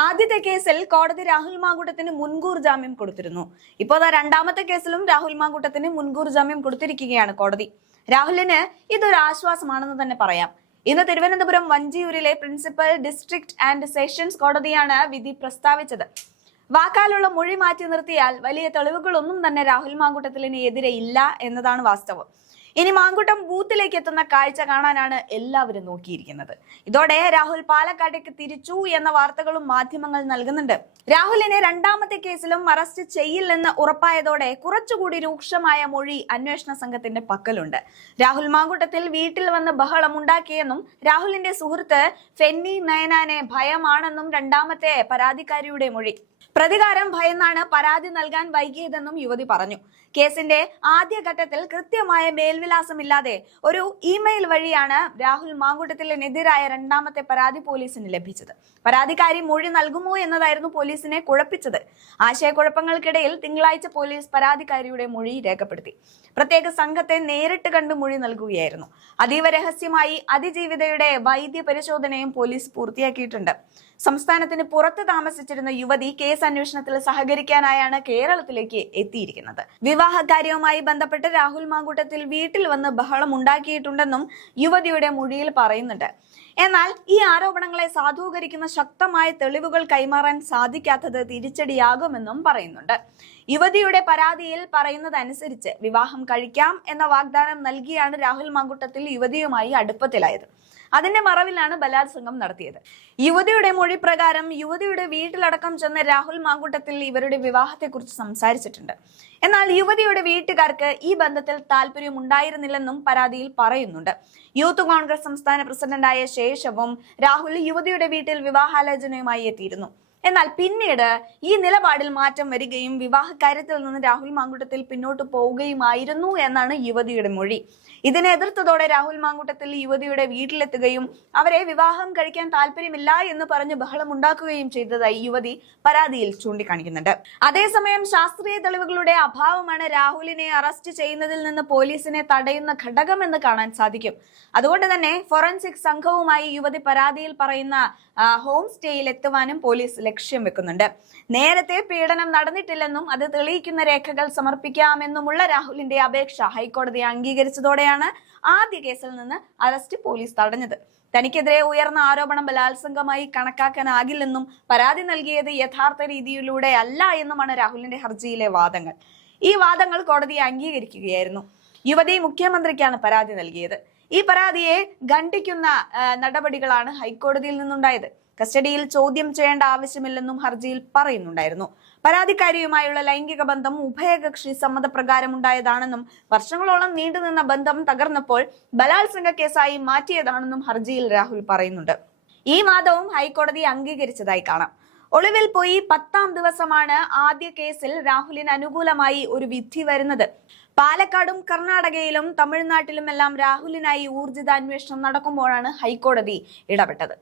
ആദ്യത്തെ കേസിൽ കോടതി രാഹുൽ മാങ്കൂട്ടത്തിന് മുൻകൂർ ജാമ്യം കൊടുത്തിരുന്നു. ഇപ്പോൾ രണ്ടാമത്തെ കേസിലും രാഹുൽ മാങ്കൂട്ടത്തിന് മുൻകൂർ ജാമ്യം കൊടുത്തിരിക്കുകയാണ് കോടതി. രാഹുലിന് ഇതൊരു ആശ്വാസമാണെന്ന് തന്നെ പറയാം. ഇന്ന് തിരുവനന്തപുരം വഞ്ചിയൂരിലെ പ്രിൻസിപ്പൽ ഡിസ്ട്രിക്ട് ആൻഡ് സെഷൻസ് കോടതിയാണ് വിധി പ്രസ്താവിച്ചത്. വാക്കാലുള്ള മൊഴി മാറ്റി നിർത്തിയാൽ വലിയ തെളിവുകളൊന്നും തന്നെ രാഹുൽ മാങ്കൂട്ടത്തിലിന് എതിരെ ഇല്ല എന്നതാണ് വാസ്തവം. ഇനി മാങ്കുട്ടം ബൂത്തിലേക്ക് എത്തുന്ന കാഴ്ച കാണാനാണ് എല്ലാവരും നോക്കിയിരിക്കുന്നത്. ഇതോടെ രാഹുൽ പാലക്കാട്ടേക്ക് തിരിച്ചു എന്ന വാർത്തകളും മാധ്യമങ്ങൾ നൽകുന്നുണ്ട്. രാഹുലിനെ രണ്ടാമത്തെ കേസിലും അറസ്റ്റ് ചെയ്യില്ലെന്ന് ഉറപ്പായതോടെ കുറച്ചുകൂടി രൂക്ഷമായ മൊഴി അന്വേഷണ സംഘത്തിന്റെ പക്കലുണ്ട്. രാഹുൽ മാങ്കുട്ടത്തിൽ വീട്ടിൽ വന്ന് ബഹളമുണ്ടാക്കിയെന്നും രാഹുലിന്റെ സുഹൃത്ത് ഫെന്നി നയനാനെ ഭയമാണെന്നും രണ്ടാമത്തെ പരാതിക്കാരിയുടെ മൊഴി. പ്രതികാരം ഭയന്നാണ് പരാതി നൽകാൻ വൈകിയതെന്നും യുവതി പറഞ്ഞു. കേസിന്റെ ആദ്യഘട്ടത്തിൽ കൃത്യമായ മേൽവിലാസമില്ലാതെ ഒരു ഇമെയിൽ വഴിയാണ് രാഹുൽ മാങ്കൂട്ടത്തിനെതിരായ രണ്ടാമത്തെ പരാതി പോലീസിന് ലഭിച്ചത്. പരാതിക്കാരി മൊഴി നൽകുമോ എന്നതായിരുന്നു പോലീസിനെ കുഴപ്പിച്ചത്. ആശയക്കുഴപ്പങ്ങൾക്കിടയിൽ തിങ്കളാഴ്ച പോലീസ് പരാതിക്കാരിയുടെ മൊഴി രേഖപ്പെടുത്തി. പ്രത്യേക സംഘത്തെ നേരിട്ട് കണ്ട് മൊഴി നൽകുകയായിരുന്നു. അതീവ രഹസ്യമായി അതിജീവിതയുടെ വൈദ്യ പരിശോധനയും പോലീസ് പൂർത്തിയാക്കിയിട്ടുണ്ട്. സംസ്ഥാനത്തിന് പുറത്ത് താമസിച്ചിരുന്ന യുവതി കേസ് അന്വേഷണത്തിൽ സഹകരിക്കാനായാണ് കേരളത്തിലേക്ക് എത്തിയിരിക്കുന്നത്. വിവാഹകാര്യവുമായി ബന്ധപ്പെട്ട് രാഹുൽ മാങ്കൂട്ടത്തിൽ വീട്ടിൽ വന്ന് ബഹളം ഉണ്ടാക്കിയിട്ടുണ്ടെന്നും യുവതിയുടെ മൊഴിയിൽ പറയുന്നുണ്ട്. എന്നാൽ ഈ ആരോപണങ്ങളെ സാധൂകരിക്കുന്ന ശക്തമായ തെളിവുകൾ കൈമാറാൻ സാധിക്കാത്തത് തിരിച്ചടിയാകുമെന്നും പറയുന്നുണ്ട്. യുവതിയുടെ പരാതിയിൽ പറയുന്നതനുസരിച്ച് വിവാഹം കഴിക്കാം എന്ന വാഗ്ദാനം നൽകിയാണ് രാഹുൽ മാങ്കൂട്ടത്തിൽ യുവതിയുമായി അടുപ്പത്തിലായത്. അതിന്റെ മറവിലാണ് ബലാത്സംഗം നടത്തിയത്. യുവതിയുടെ മൊഴി പ്രകാരം യുവതിയുടെ വീട്ടിലടക്കം ചെന്ന രാഹുൽ മാങ്കൂട്ടത്തിൽ ഇവരുടെ വിവാഹത്തെക്കുറിച്ച് സംസാരിച്ചിട്ടുണ്ട്. എന്നാൽ യുവതിയുടെ വീട്ടുകാർക്ക് ഈ ബന്ധത്തിൽ താല്പര്യം ഉണ്ടായിരുന്നില്ലെന്നും പരാതിയിൽ പറയുന്നുണ്ട്. യൂത്ത് കോൺഗ്രസ് സംസ്ഥാന പ്രസിഡന്റായ ശേഷവും രാഹുൽ യുവതിയുടെ വീട്ടിൽ വിവാഹാലോചനയുമായി എത്തിയിരുന്നു. എന്നാൽ പിന്നീട് ഈ നിലപാടിൽ മാറ്റം വരികയും വിവാഹ കാര്യത്തിൽ നിന്ന് രാഹുൽ മാങ്കുട്ടത്തിൽ പിന്നോട്ട് പോവുകയുമായിരുന്നു എന്നാണ് യുവതിയുടെ മൊഴി. ഇതിനെ എതിർത്തതോടെ രാഹുൽ മാങ്കുട്ടത്തിൽ യുവതിയുടെ വീട്ടിലെത്തുകയും അവരെ വിവാഹം കഴിക്കാൻ താല്പര്യമില്ല എന്ന് പറഞ്ഞ് ബഹളം ഉണ്ടാക്കുകയും ചെയ്തതായി യുവതി പരാതിയിൽ ചൂണ്ടിക്കാണിക്കുന്നുണ്ട്. അതേസമയം ശാസ്ത്രീയ തെളിവുകളുടെ അഭാവമാണ് രാഹുലിനെ അറസ്റ്റ് ചെയ്യുന്നതിൽ നിന്ന് പോലീസിനെ തടയുന്ന ഘടകമെന്ന് കാണാൻ സാധിക്കും. അതുകൊണ്ട് തന്നെ ഫോറൻസിക് സംഘവുമായി യുവതി പരാതിയിൽ പറയുന്ന ഹോം സ്റ്റേയിൽ എത്തുവാനും പോലീസ് ലക്ഷ്യം വെക്കുന്നുണ്ട്. നേരത്തെ പീഡനം നടന്നിട്ടില്ലെന്നും അത് തെളിയിക്കുന്ന രേഖകൾ സമർപ്പിക്കാമെന്നുമുള്ള രാഹുലിന്റെ അപേക്ഷ ഹൈക്കോടതി അംഗീകരിച്ചതോടെയാണ് ആദ്യ കേസിൽ നിന്ന് അറസ്റ്റ് പോലീസ് തടഞ്ഞത്. തനിക്കെതിരെ ഉയർന്ന ആരോപണം ബലാത്സംഗമായി കണക്കാക്കാനാകില്ലെന്നും പരാതി നൽകിയത് യഥാർത്ഥ രീതിയിലൂടെ അല്ല എന്നുമാണ് രാഹുലിന്റെ ഹർജിയിലെ വാദങ്ങൾ. ഈ വാദങ്ങൾ കോടതി അംഗീകരിക്കുകയായിരുന്നു. യുവതി മുഖ്യമന്ത്രിക്കാണ് പരാതി നൽകിയത്. ഈ പരാതിയെ ഖണ്ഡിക്കുന്ന നടപടികളാണ് ഹൈക്കോടതിയിൽ നിന്നുണ്ടായത്. കസ്റ്റഡിയിൽ ചോദ്യം ചെയ്യേണ്ട ആവശ്യമില്ലെന്നും ഹർജിയിൽ പറയുന്നുണ്ടായിരുന്നു. പരാതിക്കാരിയുമായുള്ള ലൈംഗിക ബന്ധം ഉഭയകക്ഷി സമ്മതപ്രകാരം ഉണ്ടായതാണെന്നും വർഷങ്ങളോളം നീണ്ടുനിന്ന ബന്ധം തകർന്നപ്പോൾ ബലാത്സംഗ കേസായി മാറ്റിയതാണെന്നും ഹർജിയിൽ രാഹുൽ പറയുന്നുണ്ട്. ഈ വാദവും ഹൈക്കോടതി അംഗീകരിച്ചതായി കാണാം. ഒളിവിൽ പോയി പത്താം ദിവസമാണ് ആദ്യ കേസിൽ രാഹുലിന് അനുകൂലമായി ഒരു വിധി വരുന്നത്. പാലക്കാടും കർണാടകയിലും തമിഴ്നാട്ടിലും എല്ലാം രാഹുലിനായി ഊർജിത അന്വേഷണം നടക്കുമ്പോഴാണ് ഹൈക്കോടതി ഇടപെട്ടത്.